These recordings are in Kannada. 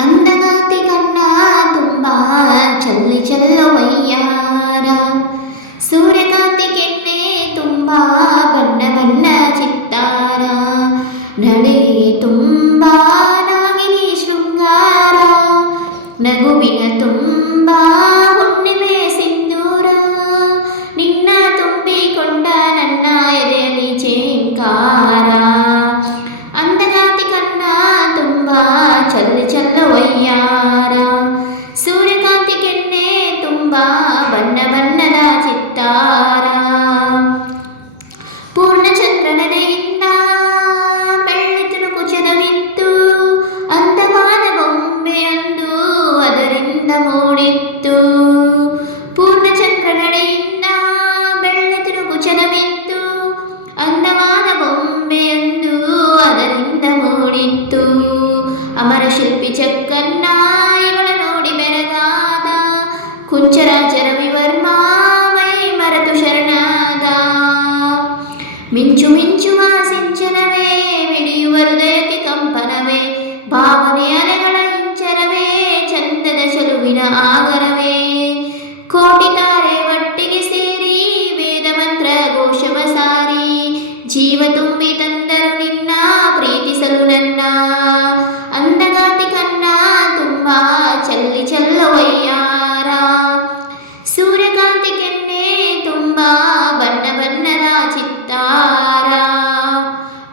ಅಂದಗಾತಿ ಕಣ್ಣ ತುಂಬ ಚಲ್ಲಿ ಚೆಲ್ಲುವಯ್ಯಾರ, ಸೂರ್ಯಕಾಂತಿ ಕೆನ್ನೆ ತುಂಬ ಬಣ್ಣ ಬಣ್ಣ ಚಿತ್ತಾರ, ನಡೆ ತುಂಬ ನಾಗಿನಿ ಶೃಂಗಾರ, ನಗುವಿನ ತುಂಬ ಹುಣ್ಣಿಮೆ ಸಿಂಧೂರ, ನಿನ್ನ ತುಂಬಿಕೊಂಡ ನನ್ನ ಎದೆಯಲ್ಲಿ ಚೇಂಕಾರ. ಅಂದಗಾತಿ ಕಣ್ಣ ತುಂಬ ಚಲ್ಲಿ ಚೆಲ್ಲುವಯ್ಯಾರ, ಸೂರ್ಯಕಾಂತಿ ಕೆನ್ನೆ ತುಂಬ ಬಣ್ಣ ಬಣ್ಣದ ಚಿತ್ತಾರ, ಪೂರ್ಣಚಂದ್ರನೆಡೆಯಿಂದ ಬೆಳ್ಳಿ ತುಣುಕು ಚೆದವಿತ್ತು, ಅಂದವಾದ ಬೊಂಬೆಯೊಂದು ಅದರಿಂದ ಮೂಡಿತ್ತು. ಪೂರ್ಣಚಂದ್ರನೆಡೆಯಿಂದ ಬೆಳ್ಳಿ ತುಣುಕು ಚೆದವಿತ್ತು, ಅಂದವಾದ ಬೊಂಬೆಯೊಂದು ಅದರಿಂದ ಮೂಡಿತ್ತು. ಅಮರ ಶಿಲ್ಪಿ ಚಕ್ಕನ್ನ ಇವಳ ನೋಡಿ ಬೆರಗಾದ, ಕುಂಚರಾಜ ರವಿವರ್ಮ ಮೈ ಮರೆತು ಶರಣಾದ. ಮಿಂಚು ಮಿಂಚುವ ಸಿಂಚನವೇ, ಮಿಡಿಯುವ ಹೃದಯಕ್ಕೆ ಕಂಪನವೇ, ಭಾವನೆ ಅಲೆಗಳ ಇಂಚರವೇ, ಚಂದದ ಚೆಲುವಿನ ಆಗರವೇ. ಕೋಟಿ ತಾರೆ ಒಟ್ಟಿಗೆ ಸೇರಿ ವೇದ ಮಂತ್ರ ಘೋಷವ ಸಾರಿ, ಜೀವ ತುಂಬಿ ತಂದರು ನಿನ್ನ ಪ್ರೀತಿಸಲು ನನ್ನ. ಅಂದಗಾತಿ ಕಣ್ಣ ತುಂಬ ಚಲ್ಲಿ ಚೆಲ್ಲುವಯ್ಯಾರ, ಸೂರ್ಯಕಾಂತಿ ಕೆನ್ನೆ ತುಂಬ ಬಣ್ಣ ಬಣ್ಣದ ಚಿತ್ತಾರ.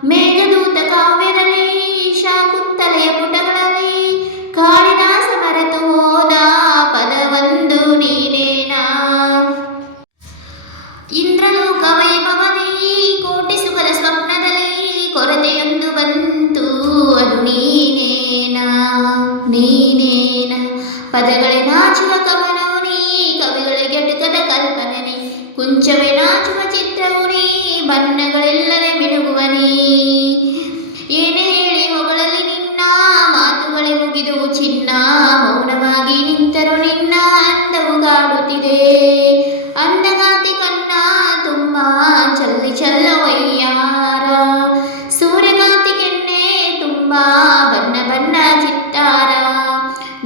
ಮೇಘದೂತ ಕಾವ್ಯದಲ್ಲಿ ಶಾಕುಂತಲೆಯ ಪುಟಗಳಲ್ಲಿ ಕಾಳಿದಾಸ ಮರೆತು ಹೋದ ಪದವೊಂದು ನೀನೇನಾ. ಇಂದ್ರಲೋಕ ವೈಭವದಲ್ಲಿ ಕೋಟಿ ಸುಖದ ಸ್ವಪ್ನದಲ್ಲಿ ಕೊರತೆಯೊಂದು ಬಂತು, ಅದು ನೀನೇನಾ ನೀನೇನಾ. ಪದಗಳೇ ನಾಚುವ ಕವನವು ನೀ, ಕವಿಗಳಿಗೆ ಗೆಟುಕದ ಕಲ್ಪನೆ ನೀ, ಕುಂಚವೇ ನಾಚುವ ಚಿತ್ರವು ನೀ, ಬಣ್ಣಗಳೆಲ್ಲದೆ ಮಿನುಗುವ ನೀ. ಏನೇ ಹೇಳಿ ಹೊಗಳಲ್ಲಿ ನಿನ್ನ ಮಾತುಗಳೇ ಮುಗಿದು ಚಿನ್ನ, ಮೌನವಾಗಿ ನಿಂತರು ನಿನ್ನ ಅಂದವು ಕಾಡುತ್ತಿದೆ. ಅಂದಗಾತಿ ಕಣ್ಣ ತುಂಬ ಚಲ್ಲಿ ಚೆಲ್ಲುವಯ್ಯಾರ, ಸೂರ್ಯಕಾಂತಿ ಕೆನ್ನೆ ತುಂಬ ಬಣ್ಣ ಬಣ್ಣ ಚಿತ್ತಾರ,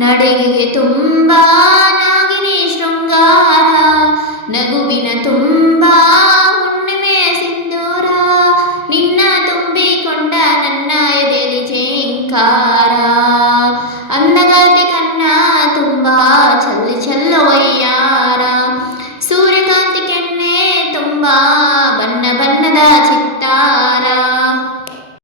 ನಡೆಗೆ ತುಂಬ ನಾಗಿನಿ ಶೃಂಗಾರ, ನಗುವಿನ ತುಂಬ ಹುಣ್ಣಿಮೆ ಸಿಂಧೂರ, ನಿನ್ನ ತುಂಬಿಕೊಂಡ ನನ್ನ ಎದೆಯಲ್ಲಿ ಚೇಂಕಾರ.